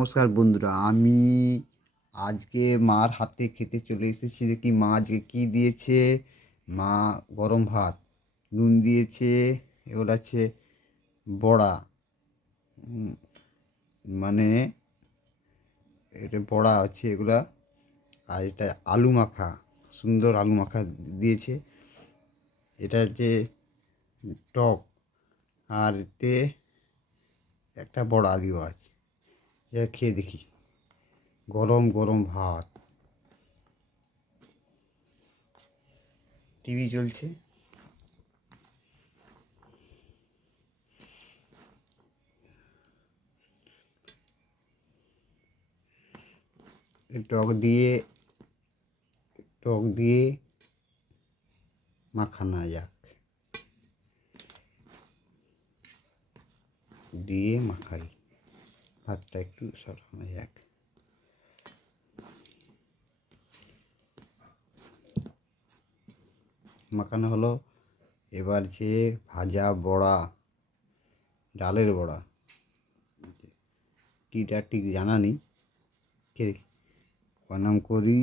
নমস্কার বন্ধুরা, আমি আজকে মার হাতে খেতে চলে এসেছি। দেখি মা আজকে কী দিয়েছে। মা গরম ভাত, নুন দিয়েছে, এগুলো আছে বড়া, মানে এটা বড়া আছে এগুলা। আর এটা আলু মাখা, সুন্দর আলু মাখা দিয়েছে। এটা হচ্ছে টক, আর এতে একটা বড়া দেওয়া আছে। এটা খেয়ে দেখি। গরম গরম ভাত, টিভি চলছে। টক দিয়ে মাখানো যাক, দিয়ে মাখাই। ভাতটা একটু সরানো যাক। মাখানো হলো। এবার যে ভাজা বড়া, ডালের বড়া, কীটা ঠিক জানা নেই, কে প্রণাম করি।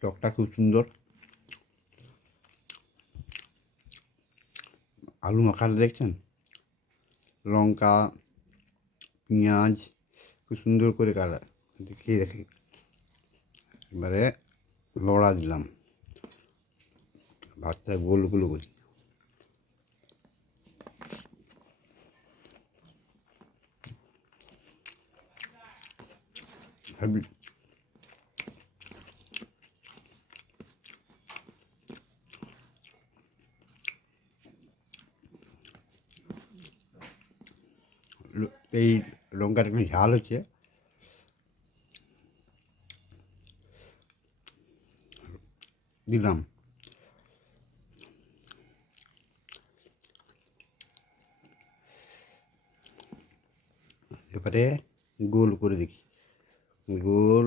টকটা খুব সুন্দর। আলু মাখাটা দেখছেন, লঙ্কা পেঁয়াজ খুব সুন্দর করে কাটা, দেখিয়ে দেখি। এবারে লড়া দিলাম, ভাতটা গোল গোল করি। ভাবি এই লঙ্কাটা একটু ঝাল হচ্ছে, দিলাম। এবারে গোল করে দেখি, গোল।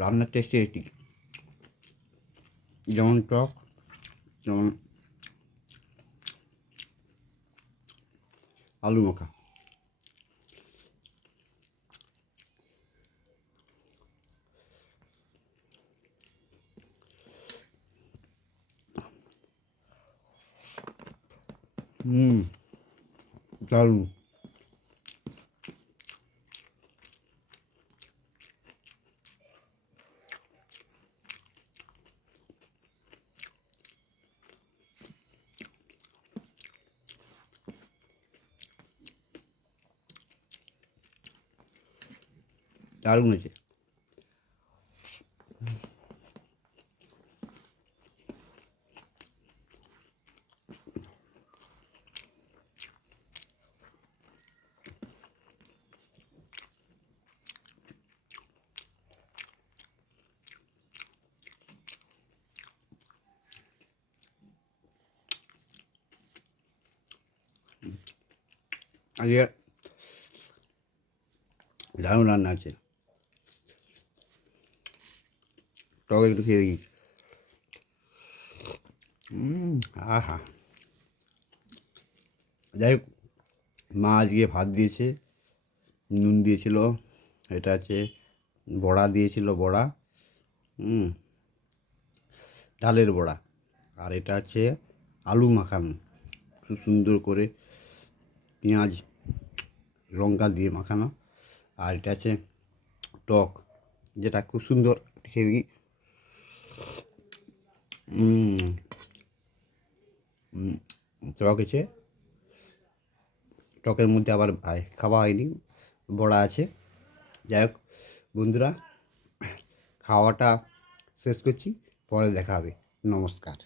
রান্নার টেস্টে এটি যেমন টক, যেমন আলু মাখা। দারুণ। দারুণ হয়েছে। আজকে দারুণ রান্না আছে। টক একটু খেয়ে দেখি। আহা, যাই হোক, মা আজকে ভাত দিয়েছে, নুন দিয়েছিল, এটা আছে বড়া দিয়েছিল, বড়া, ডালের বড়া, আর এটা আছে আলু মাখানো, খুব সুন্দর করে পেঁয়াজ লঙ্কা দিয়ে মাখানো, আর এটা আছে টক, যেটা খুব সুন্দর। খেয়ে দেখি। টক আছে, টকের মধ্যে আবার খাওয়া হয়নি, বড়া আছে। যাই হোক বন্ধুরা, খাওয়াটা শেষ করছি, পরে দেখা হবে। নমস্কার।